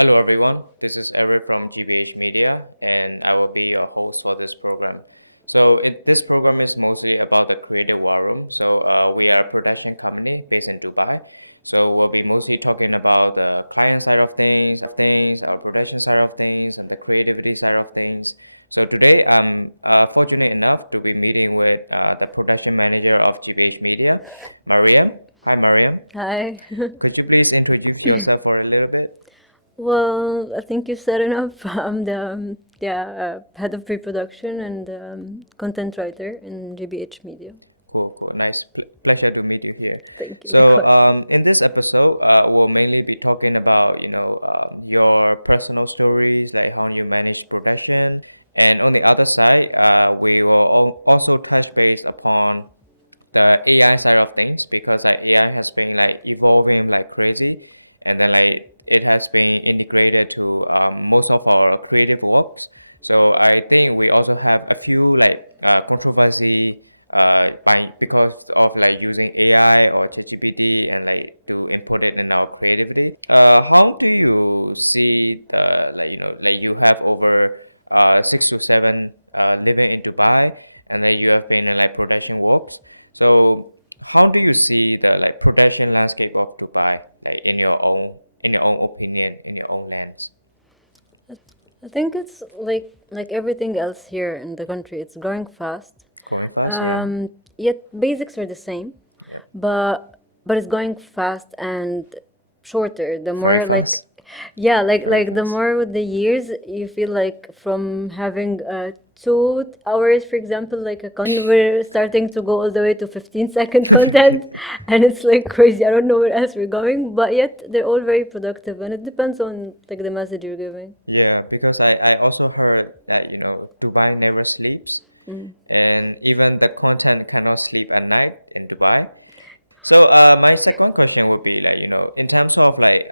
Hello, everyone. This is Eric from GBH Media, and I will be your host for this program. This program is mostly about the creative war room. We are a production company based in Dubai. So, we'll be mostly talking about the client side of things, our production side of things, and the creativity side of things. So, today I'm fortunate enough to be meeting with the production manager of GBH Media, Mariam. Hi, Mariam. Hi. Could you please introduce yourself for a little bit? Well, I think you said enough. I'm the head of pre-production and content writer in GBH Media. Cool, cool. Nice. Pleasure to meet you here. Thank you. In this episode, we'll mainly be talking about, your personal stories, like how you manage production. And on the other side, we will also touch base upon the AI side of things because like AI has been like evolving like crazy, and then like it has been integrated to most of our creative works. So I think we also have a few like controversy by because of like using AI or ChatGPT and like to input it in our creativity. How do you see the like you have over 6 to 7 living in Dubai, and then you have been in like production works. So how do you see the like production landscape of Dubai, like in your own opinion, in your own lens? I think it's like everything else here in the country. It's growing fast. Going fast, yeah. Yet basics are the same, Yep. but it's going fast and shorter. The Very more like fast. yeah, Very the fast. more with the years, you feel like from having 2 hours, for example, like a content, we're starting to go all the way to 15-second content, and it's like crazy. I don't know where else we're going, but yet they're all very productive, and it depends on like the message you're giving. Yeah, because I also heard that Dubai never sleeps, and even the content cannot sleep at night in Dubai. So my second question would be like in terms of like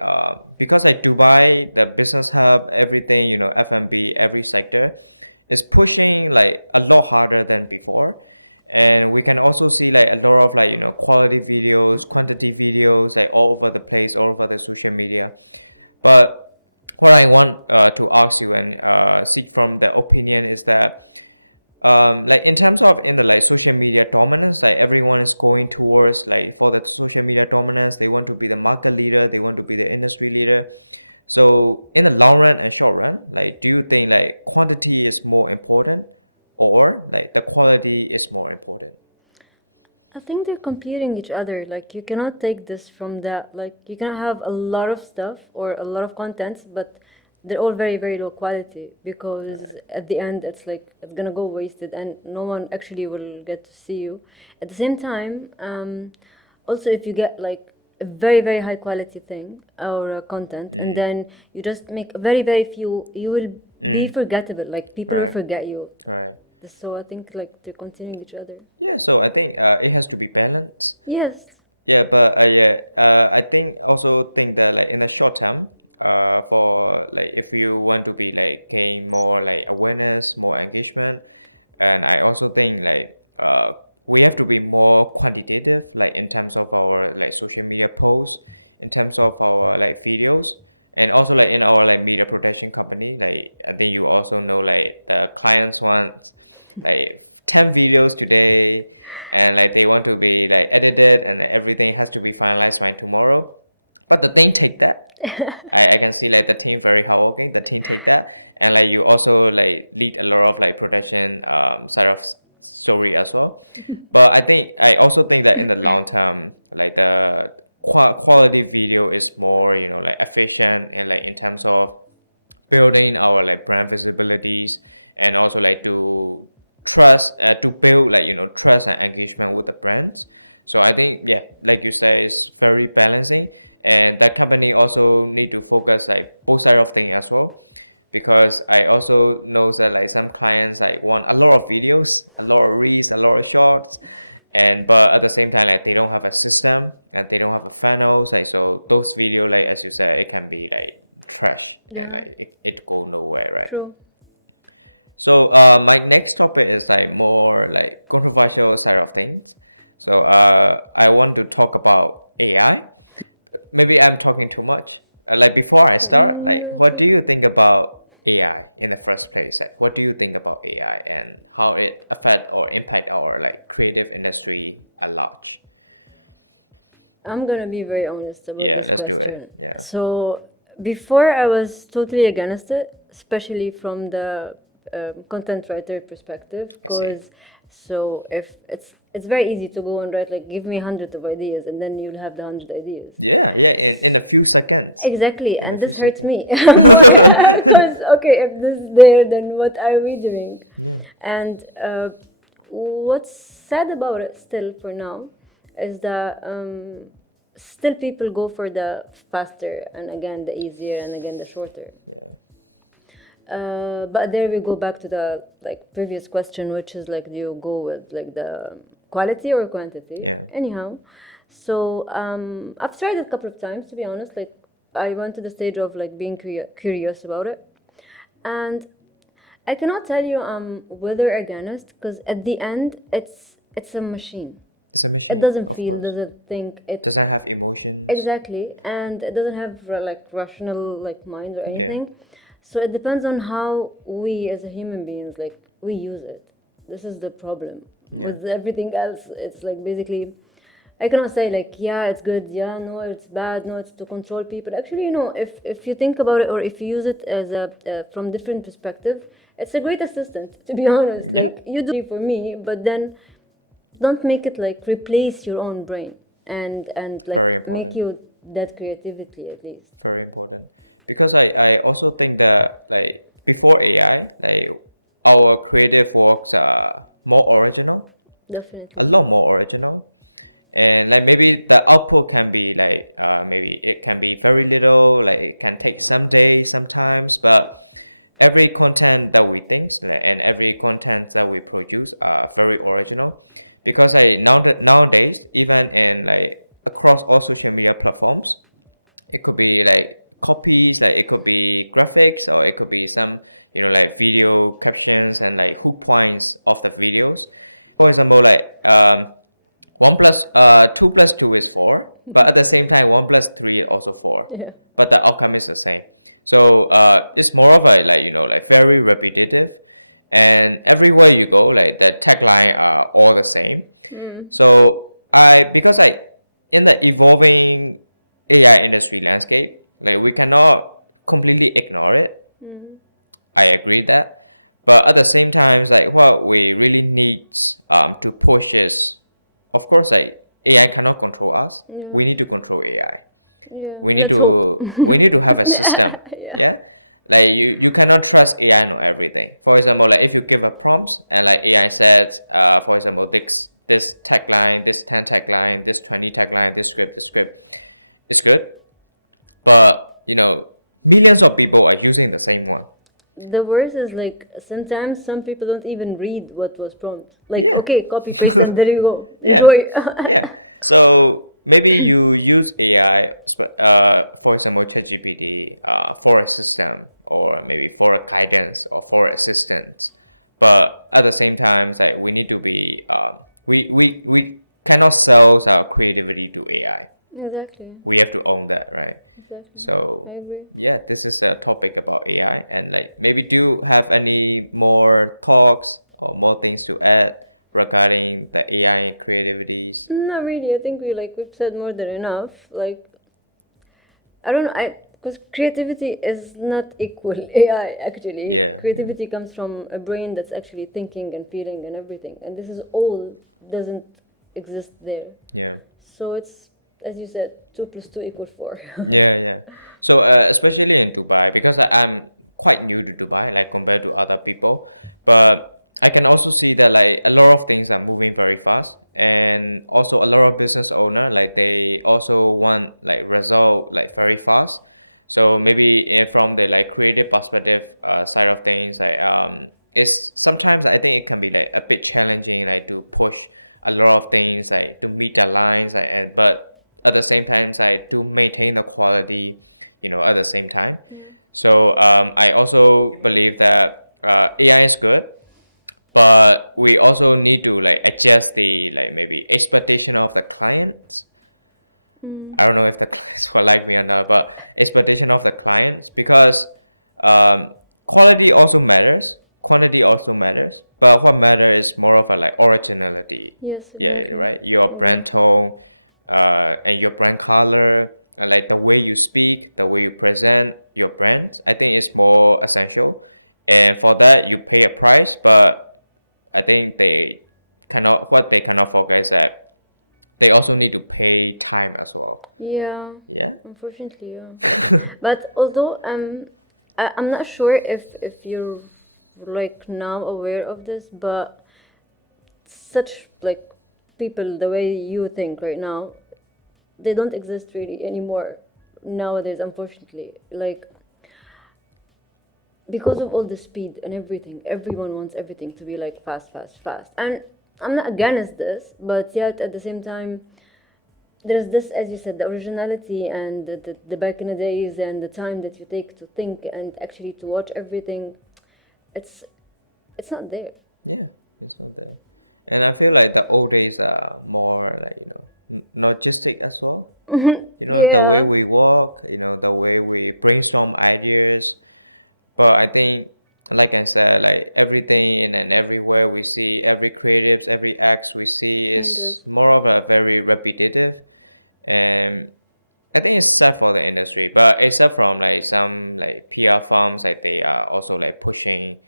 because like Dubai, the business hub, everything F&B, every sector is pushing like a lot harder than before, and we can also see like a lot of like quality videos, quantity videos like all over the place, all over the social media. But what I want to ask you and seek from the opinion is that like in terms of in the like social media dominance, like everyone is going towards like for the social media dominance, they want to be the market leader, they want to be the industry leader. So in the long run and short run, like do you think like quantity is more important or like the quality is more important? I think they're completing each other. Like you cannot take this from that. Like you can have a lot of stuff or a lot of contents, but they're all very, very low quality because Right. at the end it's like it's gonna go wasted and no one actually will get to see you. At the same time, also if you get like a very, very high quality thing or content and then you just make very, very few, you will be forgettable. Like people will Right. forget you. Right. So I think like they're continuing each other. Yeah, so I think it has to be balanced. Yes. Yeah, but I think also think that like in the short term, for like if you want to be like gain more like awareness, more engagement, and I also think like we have to be more quantitative, like in terms of our like social media posts, in terms of our like videos, and also like in our like media production company. Like I think you also know like the clients want like 10 videos today, and like they want to be like edited and everything has to be finalized by tomorrow, but the thing take that. I can see like the team very hardworking, the team take that, and like you also like lead a lot of like production side of story as well. But I also think that in the long term, like the quality video is more like efficient, and like in terms of building our like brand visibilities, and also like to build like trust and engagement with the brands. So I think, yeah, like you say, it's very balancing, and that company also need to focus like both side of thing as well, because I also know that like some clients like want a lot of videos, a lot of reels, a lot of shorts, and but at the same time like they don't have a system and they don't have a funnels, like so those video, like as you said, it can be like trash and Yeah. like it go nowhere, right? True. So my next topic is like more like controversial side of things. So I want to talk about AI. Maybe I'm talking too much. like before I start, like what do you think about AI in the first place? Like what do you think about AI and how it affect or impact our like creative industry at large? I'm gonna be very honest about Yeah, this let's do question. it. Yeah, So before I was totally against it, especially from the content writer perspective, I see. because so if it's very easy to go and write like give me 100 of ideas and then you'll have the 100 ideas. Yeah, yeah, in a few seconds. Exactly, In a and few this hurts seconds. me because okay, if this is there, then what are we doing? Yeah. And what's sad about it still for now is that still people go for the faster and again the easier and again the shorter. Yeah. But there we go back to the like previous question, which is like, do you go with like the quality or quantity? Yeah. Anyhow, so I've tried it a couple of times to be honest. Like I went to the stage of like being curious about it, and I cannot tell you I'm with or against because at the end it's a machine. It's a It machine, doesn't of feel, course. doesn't think. It Doesn't have emotions. exactly, and it doesn't have like rational like mind or Yeah. anything. So it depends on how we as a human beings like we use it. This is the problem. Yeah. With everything else, it's like basically I cannot say like yeah it's good, yeah no it's bad, no it's to control people. Actually, you know, if you think about it or if you use it as a from different perspective, it's a great assistant to be honest. Yeah. Like you do for me, but then don't make it like replace your own brain and like Very make important. you that creativity at least. Very important. Because I also think that like before AI, like our creative works are more original, a Definitely. lot more original. And like maybe the output can be like maybe it can be very little, like it can take some days sometimes, but every content that we think like, and every content that we produce are very original. Because nowadays even in like across all social media platforms, it could be like copies, like it could be graphics, or it could be some, you know, like video captions and like hook points of the videos. For example, like one plus 2 plus 2 is 4, but at the same time 1 plus 3 is also 4, Yeah. but the outcome is the same. So it's more of a like, you know, like very repetitive, and everywhere you go like the tagline are all the same. So I because I in the evolving AI industry landscape, like we cannot completely ignore it. I agree that, but at the same time, like what we really need to push is, of course, like AI cannot control us. Yeah. We need to control AI. Yeah. We need Let's hope. to have a system. Yeah. Yeah, like you cannot trust AI on everything. For example, like if you give a prompt and like AI says, for example, this tagline, this 10 tagline, this 20 tagline, this script, it's good, but you know millions of people are using the same one. The worst is like sometimes some people don't even read what was prompt. Like Yeah. okay, copy paste and there you go. Yeah. Enjoy. Yeah. So maybe you use AI, for example, ChatGPT, for a system or maybe for a guidance or for assistance. But at the same time, like we need to be, we cannot sell our creativity to AI. Exactly. We have to own that, right? Exactly. I So agree. yeah, this is a topic about AI, and like maybe do you have any more talks or more things to add regarding the AI and creativities? Not really. I think we've said more than enough. Like I don't know. I because creativity is not equal AI. Actually, Yeah, yeah, creativity comes from a brain that's actually thinking and feeling and everything, and this is all doesn't exist there. yeah. So it's as you said, 2 plus 2 equals 4. Yeah, yeah. So especially in Dubai, because I'm quite new to Dubai, like compared to other people, but I can also see that like a lot of things are moving very fast, and also a lot of business owner like they also want like result like very fast. So maybe from the like creative perspective side of things, like it's sometimes I think it can be like a bit challenging, like to push a lot of things like to meet the lines, like, and but at the same time like to maintain the quality, you know, at the same time. So I also believe that AI is good, but we also need to like adjust the like maybe expectation of the clients. I don't know if the clients will like me or not, but expectation of the clients, because um, quality also matters, quantity also matters, but what matters is more of a like originality. Yes, Yeah, exactly. right. Your Yeah. brand tone, and your brand color, and like the way you speak, the way you present your brand. I think it's more essential, and for that you pay a price. But I think they cannot forget is that they also need to pay time as well. Yeah, Yeah. unfortunately, yeah. But although I'm not sure if you're like now aware of this, but such like people the way you think right now, they don't exist really anymore nowadays, unfortunately. Like because of all the speed and everything, everyone wants everything to be like fast, fast, fast. And I'm not against this, but yet at the same time, there's this, as you said, the originality and the back in the days and the time that you take to think and actually to watch everything. It's it's not there. Yeah, it's not there. And I feel like the old days are more like, logistic as well. The way Yeah. we walk, the way we brainstorm ideas. But I think, like I said, like everything in and everywhere we see, every creatives, every acts we see is Indeed. more of a very repetitive. And I think it's sad for the industry, but except from like some like PR firms, like they are also like pushing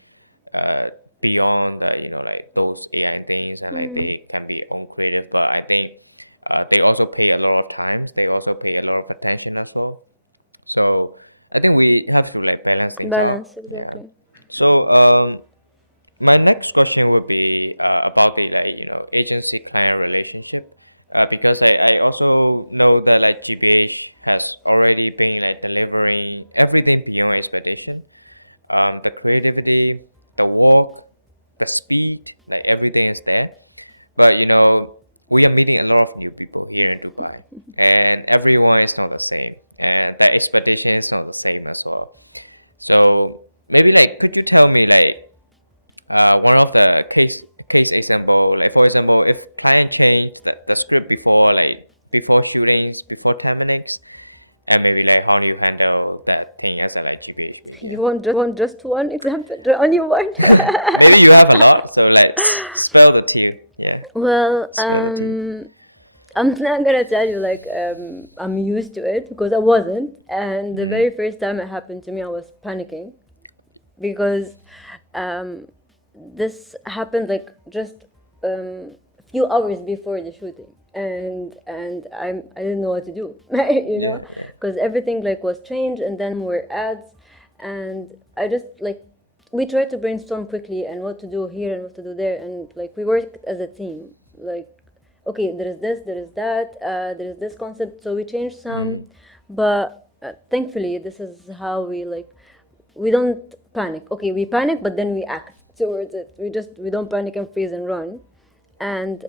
uh beyond the like those AI things, and like they can be own creative. But I think they also pay a lot of times. They also pay a lot of attention as well. So I think we have to like balance things out. Balance, Yeah. exactly. So my next question would be about the like agency client relationship, because I also know that like GBH has already been like delivering everything beyond expectation, the creativity, the work, the speed, like everything is there. But we are meeting a lot of new people here in Dubai, and everyone is not the same, and the expectation is not the same as well. So maybe like could you tell me like one of the case example, like for example, if client changed the script before like before shootings, before 10 minutes, and maybe like how do you handle that thing as a like GBH You media? want just one example? Only one? Maybe you have a lot, so let's spell the tea. Yeah, Well, spell the tea. I'm not gonna tell you like I'm used to it because I wasn't. And the very first time it happened to me, I was panicking because um, this happened like just a few hours before the shooting, and I didn't know what to do, Yeah, yeah. because everything like was changed, and then more ads, and I just like we tried to brainstorm quickly and what to do here and what to do there, and like we worked as a team, like okay, there is this, there is that, there is this concept, so we changed some, but thankfully this is how we like we don't panic. Okay, we panic, but then we act towards it. We don't panic and freeze and run. And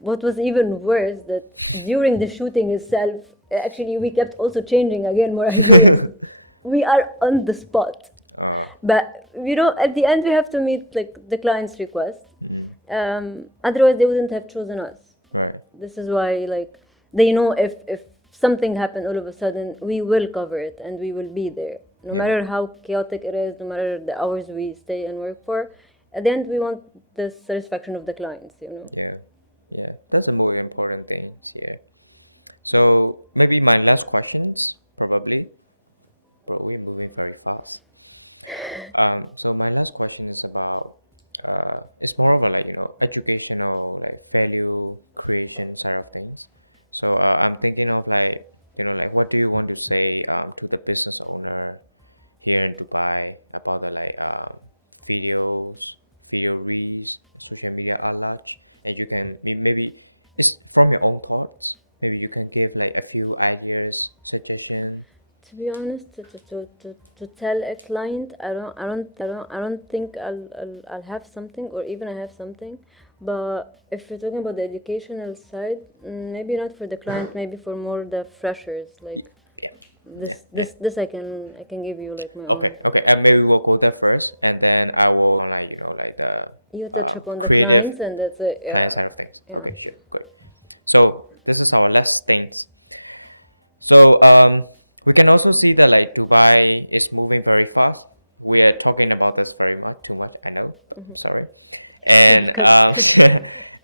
what was even worse that during the shooting itself, actually we kept also changing again more ideas. We are on the spot. uh, But at the end we have to meet like the client's request. Otherwise they wouldn't have chosen us. right. This is why like they know if something happened all of a sudden, we will cover it and we will be there, no Yeah. matter how chaotic it is, no matter the hours we stay and work for. At the end we want the satisfaction of the clients. Yeah, yeah. That's the most important things here. So maybe my last questions, probably. Bro, we're moving very fast. So my last question is about it's more of a like educational like value creation side of things. So I'm thinking of like like what do you want to say to the business owner here in Dubai about the like videos, video reels, social media at large, and you can maybe it's from your own thoughts. Maybe you can give like a few ideas, suggestion. To be honest, to tell a client, I don't think I'll have something, or even I have something. But if we're talking about the educational side, maybe not for the client, maybe for more the freshers. Y- Like Yeah, yeah, yeah. this I can give you like my own. Okay, okay, and maybe we'll go there first, and then I will on like like the You touch upon the creative clients, and that's it. Yeah, client side of things. yeah. Okay, sure, great. So this is our last things. So we can also see that like Dubai is moving very fast. We are talking about this very much too much, I know, but I'm sorry. And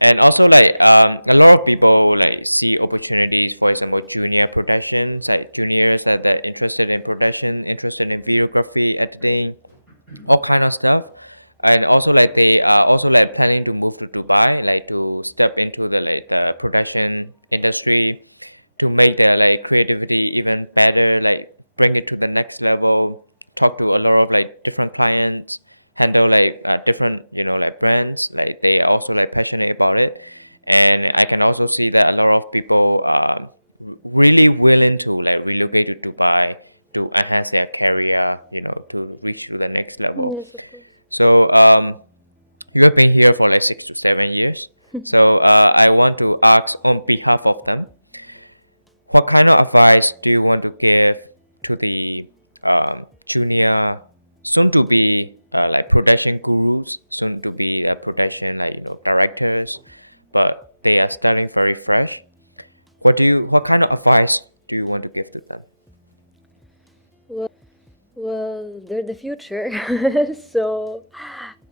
and also like a lot of people like see opportunities, for example, junior productions, like juniors that are interested in production, interested in videography, editing, all kind of stuff. And also like they are also like planning to move to Dubai, like to step into the like the production industry, to make their like creativity even better, like bring it to the next level, talk to a lot of like different clients, handle like different, you know, like brands, like they are also like passionate about it. And I can also see that a lot of people really willing to like relocate to Dubai to enhance their career, you know, to reach to the next level. Yes, of course. So you have been here for like 6 to 7 years. So I want to ask on behalf of them, what kind of advice do you want to give to the junior, soon to be like production gurus, soon to be production like, you know, directors, but they are starting very fresh? What kind of advice do you want to give to them? Well, they're the future, so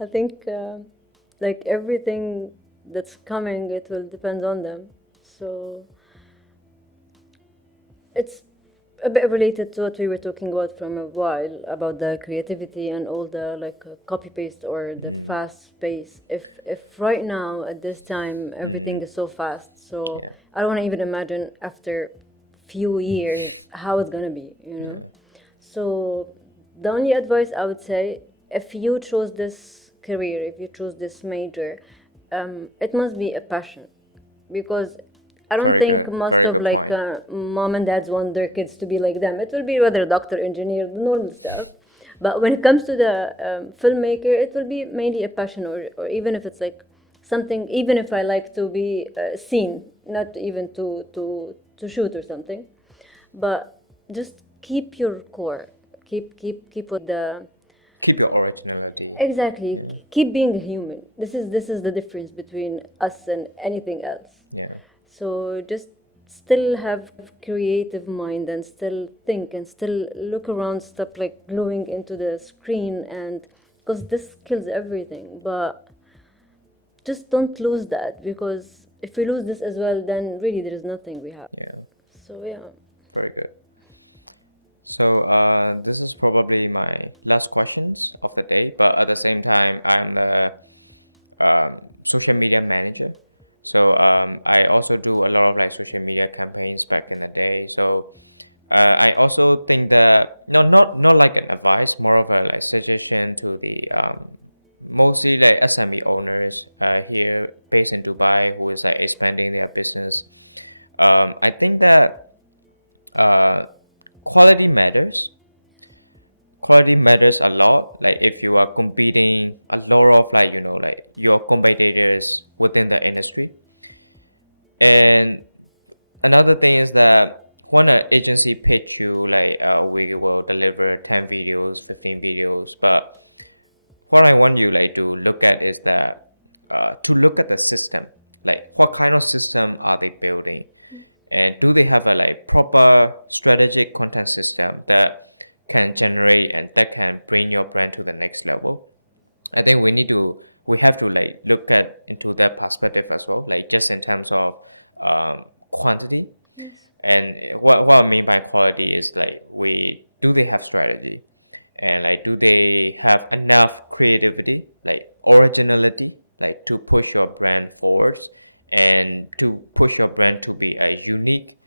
I think like everything that's coming, it will depend on them. So it's a bit related to what we were talking about from a while about the creativity and all the like copy paste or the fast pace. If right now at this time everything is so fast, so Yeah. I don't want to even imagine after few years how it's gonna be, you know. Yeah. So the only advice I would say, if you chose this career, if you choose this major, it must be a passion, because I don't Very think good. most Very of good like point. mom and dads want their kids to be like them. It will be rather doctor, engineer, the normal stuff. But when it comes to the filmmaker, it will be mainly a passion, or even if it's like something, even if I like to be seen, not even to shoot or something, but just keep your core, keep with the Keep your originality. exactly, Yeah. keep being a human. This is the difference between us and anything else. Yeah. So just still have creative mind and still think and still look around, stop like gluing into the screen, and because this kills everything. But just don't lose that, because if we lose this as well, then really there is nothing we have. Yeah. So yeah. Very good. So this is probably my last questions of the day, but at the same time, I'm the social media manager. So I also do a lot of like social media campaigns back in the day. So I also think that no, not like an advice, more of a like suggestion to the mostly like SME owners here based in Dubai who is like expanding their business. I think that uh, quality matters. Quality matters a lot. Like if you are competing a lot of like, you know, like your competitors within the industry. And another thing is that when an agency pitch you like we will deliver 10 videos, 15 videos, but what I want you like to look at is that to look at the system, like what kind of system are they building, and do they have a like proper strategic content system that can generate and that can bring your brand to the next level. I think we have to like look at into that perspective as well, like just in terms of quantity. Yes. And what I mean by quality is like we do they have strategy, and like do they have enough creativity, like originality, like to push your brand forwards and to push your brand to be a unique,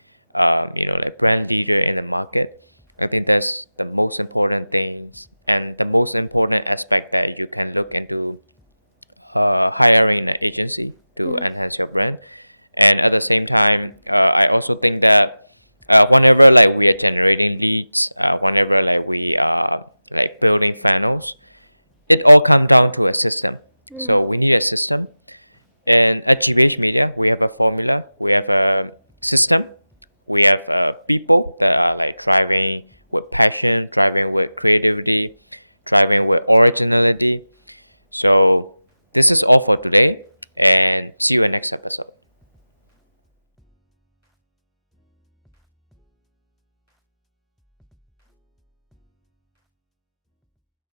you know, like brand leader in the market. I think that's the most important things and the most important aspect that you can look into hiring an agency to enhance your brand. And at the same time, I also think that whenever like we are generating leads, whenever like we are like building funnels, it all comes down to a system. So we need a system. And at GBH Media, we have a formula, we have a system, we have people that are like driving with passion, driving with creativity, driving with originality. So this is all for today, and see you in next episode.